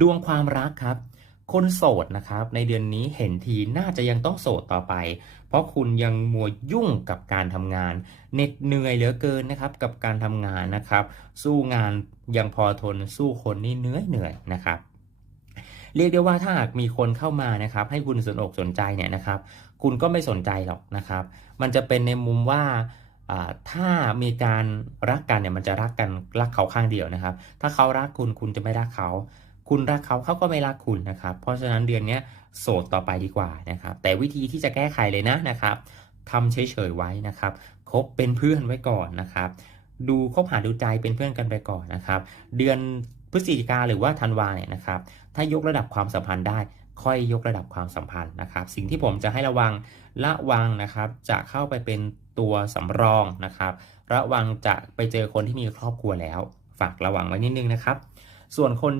ดวงความรักครับ คนโสดนะครับ ในเดือนนี้เห็นทีน่าจะยังต้องโสดต่อไป เพราะคุณยังมัวยุ่งกับการทำงานเหน็ดเหนื่อยเหลือเกินนะครับ กับการทำงานนะครับ สู้งานยังพอทนสู้คนนี่เหนื่อยเหนื่อยนะครับเรียกได้ว่าถ้าหากมีคนเข้ามานะครับให้คุณสนอกสนใจเนี่ยนะครับ คุณก็ไม่สนใจหรอกนะครับ มันจะเป็นในมุมว่าอ่าถ้ามีการรักกันเนี่ยมันจะรักกันรักเขาข้างเดียวนะครับ ถ้าเขารักคุณคุณจะไม่รักเขา คุณรักเขาเขาก็ไม่รักคุณนะครับ เพราะฉะนั้นเดือนนี้โสดต่อไปดีกว่านะครับ แต่วิธีที่จะแก้ไขเลยนะนะครับทำเฉยๆไว้นะครับคบเป็นเพื่อนไว้ก่อนนะครับ ดูคบหาดูใจเป็นเพื่อนกันไปก่อนนะครับ เดือนพฤศจิกาหรือว่าธันวาเนี่ยนะครับ ถ้ายกระดับความสัมพันธ์ได้ ค่อยยกระดับความสัมพันธ์นะครับ สิ่งที่ผมจะให้ระวังระวังนะครับ จะเข้าไปเป็นตัวสำรองนะครับ ระวังจะไปเจอคนที่มีครอบครัวแล้ว ฝากระวังไว้นิดนึงนะครับ ส่วนคน